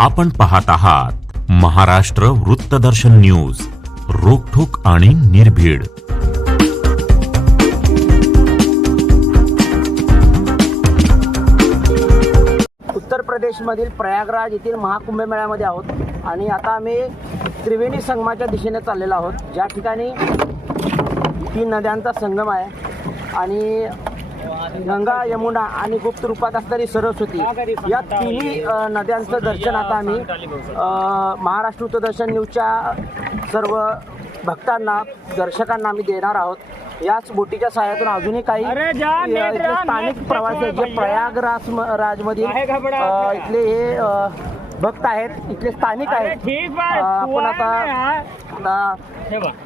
आपण पाहत आहात महाराष्ट्र वृत्तदर्शन न्यूज, रोखठोक आणि निर्भीड. उत्तर प्रदेशमधील प्रयागराज येथील महाकुंभ मेळ्यामध्ये आहोत आणि आता आम्ही त्रिवेणी संगमाच्या दिशेने चाललेलो आहोत, ज्या ठिकाणी 3 नद्यांचा संगम आहे आणि गंगा, यमुना आणि गुप्त रूपात असणारी सरस्वती या तिन्ही नद्यांचं दर्शन आता आम्ही महाराष्ट्र वृत्तदर्शन न्यूजच्या सर्व भक्तांना, दर्शकांना आम्ही देणार आहोत. याच बोटीच्या सहाय्यातून अजूनही काही इथले स्थानिक प्रवासी जे प्रयागराजमधील इथले हे भक्त आहेत, इथले स्थानिक आहेत. आपण आता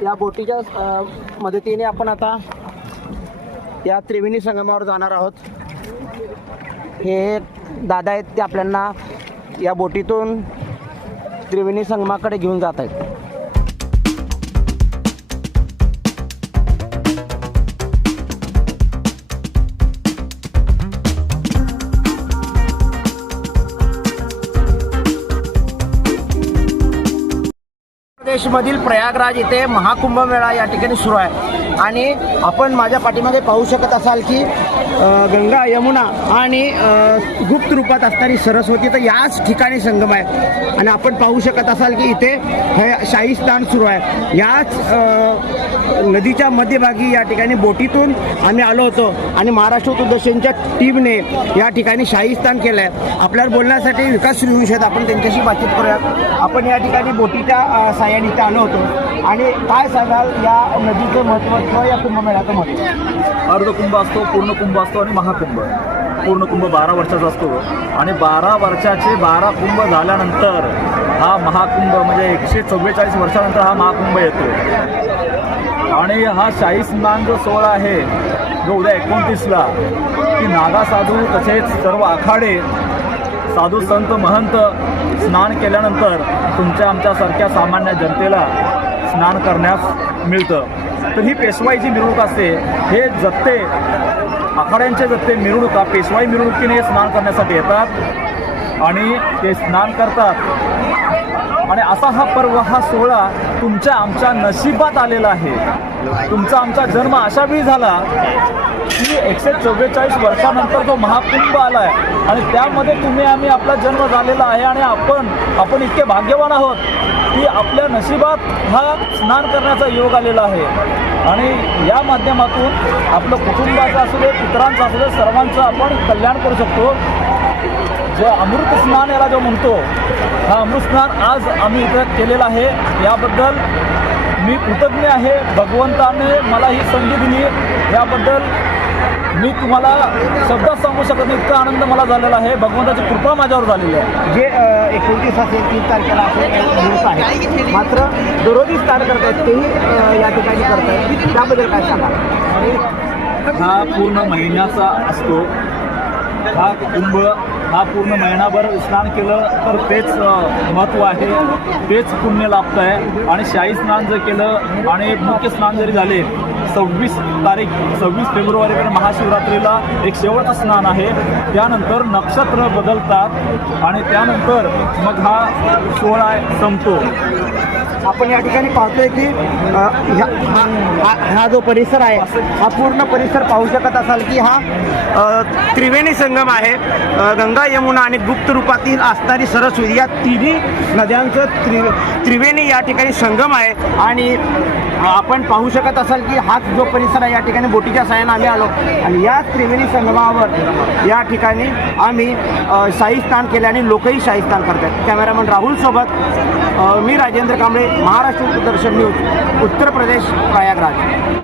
या बोटीच्या मदतीने आपण आता या त्रिवेणी संगमावर जाणार आहोत. हे दादा आहेत, ते आपल्याला या बोटीतून त्रिवेणी संगमाकडे घेऊन जात आहेत. प्रदेशमधील प्रयागराज येथे महाकुंभ मेळा या ठिकाणी सुरू आहे आणि आपण माझ्या पाठीमागे पाहू शकत असाल की गंगा, यमुना आणि गुप्त रूपात असणारी सरस्वती तर याच ठिकाणी संगम आहे. आणि आपण पाहू शकत असाल की इथे हे शाही स्नान सुरू आहे. याच नदीच्या मध्यभागी या ठिकाणी बोटीतून आम्ही आलो होतो आणि महाराष्ट्र वृत्तदर्शनच्या टीमने या ठिकाणी शाही स्नान केलं आहे. आपल्याला बोलण्यासाठी विकास सूर्यवंशी आहेत, आपण त्यांच्याशी बातचीत करूया. आपण या ठिकाणी बोटीच्या साह्याने इथे आलो होतो आणि काय सांगाल या नदीचं महत्त्व किंवा या कुंभमेळ्याचं महत्त्व? अर्धकुंभ असतो, पूर्ण कुंभ असतो आणि महाकुंभ. पूर्ण कुंभ 12 वर्षाचा असतो आणि 12 वर्षाचे 12 कुंभ झाल्यानंतर हा महाकुंभ म्हणजे 144 वर्षानंतर हा महाकुंभ येतो. आणि हा शाही स्नान जो सोहळा आहे जो उद्या 29ला की नागा साधू तसेच सर्व आखाडे, साधू संत महंत स्नान केल्यानंतर तुमच्या आमच्यासारख्या सामान्य जनतेला स्नान करण्यास मिळतं. तर ही पेशवाईची मिरवणूक असते. हे जत्ते, आखाड्यांचे जत्ते मिरवणुका पेशवाई मिरवणुकीने स्नान करण्यासाठी येतात आणि ते स्नान करतात. आणि असा हा पर्व, हा सोहळा तुमच्या आमच्या नशिबात आलेला आहे. तुमचा आमचा जन्म अशा वेळी झाला की 144 वर्षानंतर जो महाकुंभ आला आहे आणि त्यामध्ये तुम्ही आम्ही आपला जन्म झालेला आहे. आणि आपण इतके भाग्यवान आहोत की आपल्या नशिबात हा स्नान करण्याचा योग आलेला आहे. आणि या माध्यमातून आपलं कुटुंबाचं असू दे, पितरांचं असू दे, सर्वांचं आपण कल्याण करू शकतो. जे अमृत स्नान याला जो म्हणतो, हा अमृत स्नान आज आम्ही इथं केलेलं आहे. याबद्दल मी कृतज्ञ आहे. भगवंताने मला ही संधी दिली, याबद्दल मी तुम्हाला शब्दात सांगू शकत नाही, इतका आनंद मला झालेला आहे. भगवंताची कृपा माझ्यावर झालेली आहे. जे 29 असेल 3 तारखेला असेल दिवस आहे, मात्र दररोजी स्नान करतायत, तेही या ठिकाणी करतायत, त्याबद्दल काय सांगा? हा पूर्ण महिन्याचा असतो. हा कुंभ हा पूर्ण महिनाभर स्नान केलं तर तेच महत्त्व आहे, तेच पुण्य लाभत आहे. आणि शाही स्नान जर केलं आणि मुख्य स्नान जरी झाले 26 फेब्रुवारीपर्यंत महाशिवरात्रीला एक शेवटचं स्नान आहे. त्यानंतर नक्षत्र बदलतात आणि त्यानंतर मग हा सोहळा संपतो. आपण या ठिकाणी पाहतोय की हा जो परिसर आहे, हा पूर्ण परिसर पाहू शकत असाल की हा त्रिवेणी संगम आहे. गंगा, यमुना आणि गुप्त रूपातील असणारी सरस्वती या तिन्ही नद्यांचं त्रिवेणी या ठिकाणी संगम आहे. आणि आपण पाहू शकत असाल की हाच जो परिसर आहे, या ठिकाणी बोटीच्या साह्याने आम्ही आलो आणि या त्रिवेणी संगमावर या ठिकाणी आम्ही शाही स्नान केले आणि लोकही शाही स्नान करतात. कॅमेरामन राहुल सोबत मी राजेंद्र कांबळे, महाराष्ट्र वृत्तदर्शन न्यूज, उत्तर प्रदेश, प्रयागराज.